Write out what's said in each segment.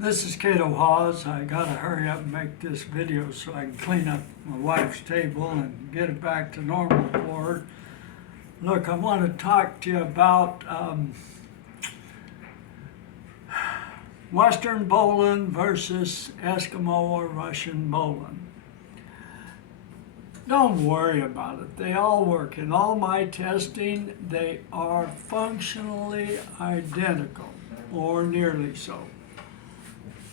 This is Cato Hawes. I gotta hurry up and make this video so I can clean up my wife's table and get it back to normal for her. Look, I want to talk to you about Western bowline versus Eskimo or Russian bowline. Don't worry about it. They all work. In all my testing, they are functionally identical, or nearly so.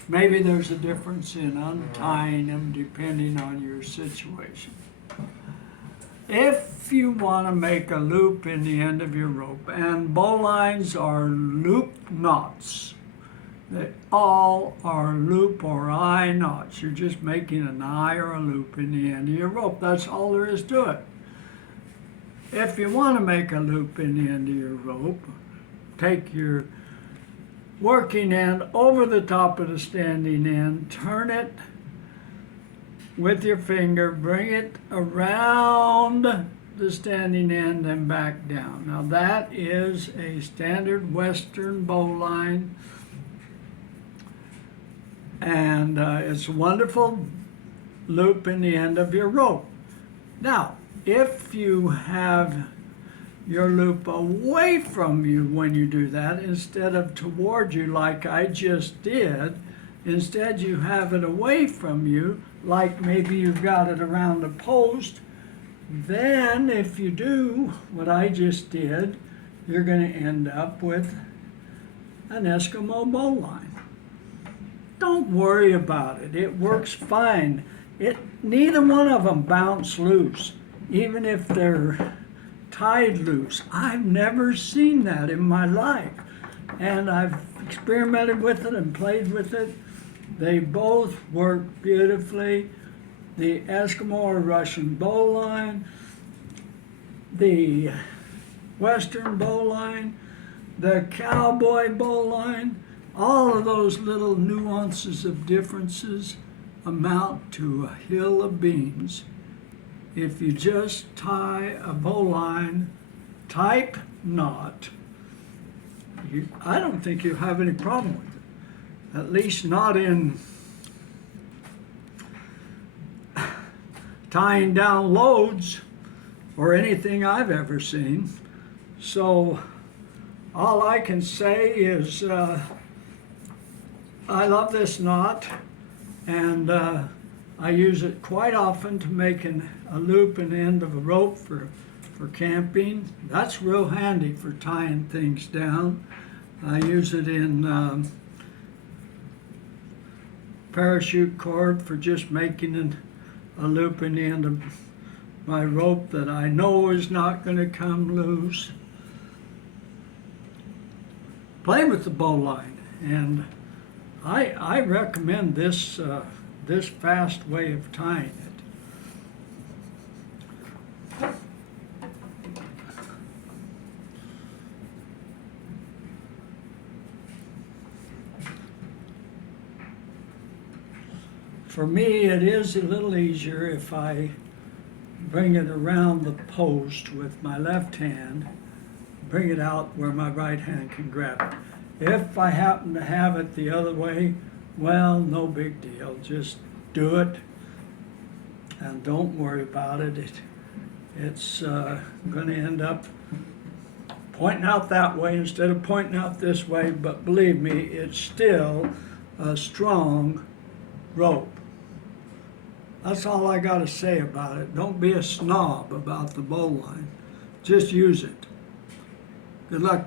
Maybe there's a difference in untying them depending on your situation. If you want to make a loop in the end of your rope, and bowlines are loop knots, they all are loop or eye knots. You're just making an eye or a loop in the end of your rope. That's all there is to it. If you want to make a loop in the end of your rope, take your working end over the top of the standing end, turn it with your finger, bring it around the standing end and back down. Now that is a standard Western bowline, and it's a wonderful loop in the end of your rope. Now, if you have your loop away from you when you do that, instead of toward you like I just did, instead you have it away from you, like maybe you've got it around a post, then if you do what I just did, you're going to end up with an Eskimo bowline. Don't worry about it. It works fine. Neither one of them bounce loose, even if they're tied loose. I've never seen that in my life, and I've experimented with it and played with it. They both work beautifully. The Eskimo or Russian bowline, the Western bowline, the cowboy bowline, all of those little nuances of differences amount to a hill of beans if you just tie a bowline type knot. I don't think you have any problem with it, at least not in tying down loads or anything I've ever seen. So all I can say is I love this knot, and I use it quite often to make a loop in the end of a rope for camping. That's real handy for tying things down. I use it in parachute cord for just making a loop in the end of my rope that I know is not going to come loose. Play with the bowline, and I recommend this this fast way of tying it. For me, it is a little easier if I bring it around the post with my left hand, bring it out where my right hand can grab it. If I happen to have it the other way, well, no big deal. Just do it and don't worry about it. It's going to end up pointing out that way instead of pointing out this way, but believe me, it's still a strong rope. That's all I got to say about it. Don't be a snob about the bowline. Just use it. Good luck.